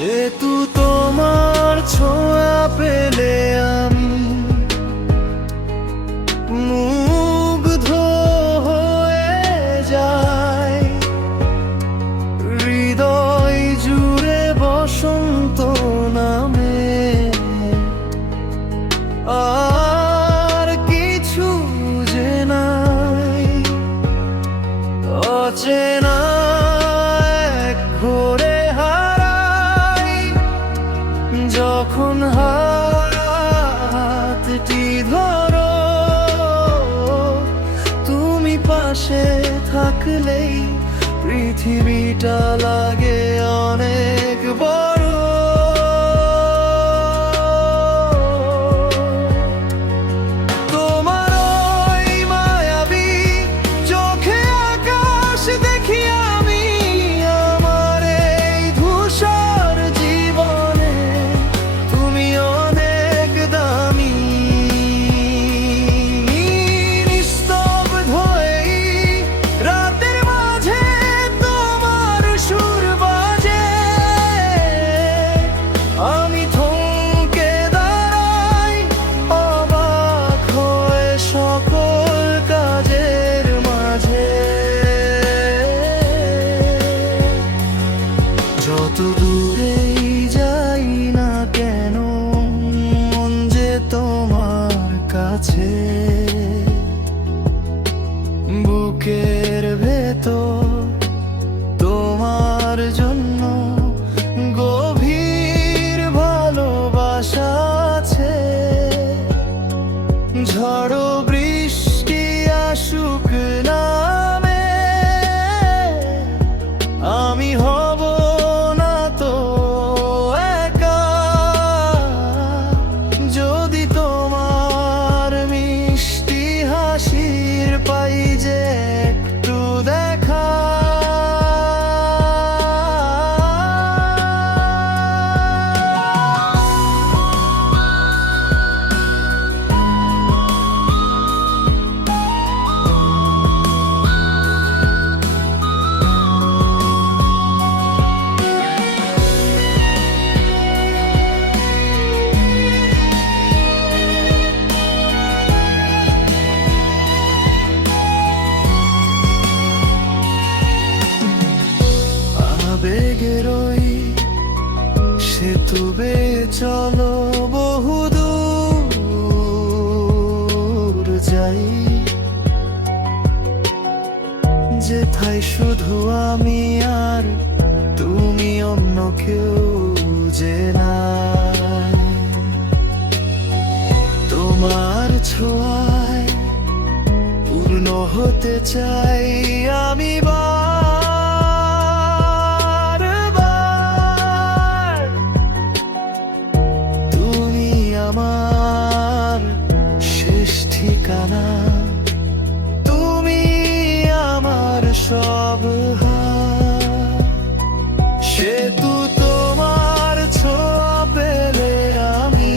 সেতু তোমার ছোঁয়া পেলে আমি মুগ্ধ হয়ে যাই, হৃদয় জুড়ে বসন্ত নামে, আর কিছু যে নাই অচেনা এক ঘোরে হারাই, যখন হাতটি ধরো তুমি পাশে থাকলেই পৃথিবীটা লাগে অনেক বড়। তোমার ওই মায়াবী চোখে আকাশ দেখি আমি, আমার এই ধূসর জীবনে তুমি অনেক দামি। নিস্তব্ধ এই রাতের মাঝে তোমার সুর বাজে, আমি থমকে দাঁড়াই অবাক হয়ে সকল কাজের মাঝে। যত দূরেই যাই না কেন মন যে তোমার কাছে, বুকের ভেতর তোমার জন্য গভীর ভালোবাসা আছে। ঝড় বৃষ্টি আসুক নামে আমি হব না তো একা, যদি তোমার মিষ্টি হাসির পাই যে একটু দেখা। আবেগের ওই সেতু বেয়ে চলো বহুদূর যাই, যেথায় শুধু আমি আর তুমি, অন্য কেউ যে নাই। তোমার ছোঁয়ায় পূর্ণ হতে চাই আমি বারবার। তুমি আমার শেষ ঠিকানা, তুমি আমার সব হার। সেতু তোমার ছোঁয়া পেলে আমি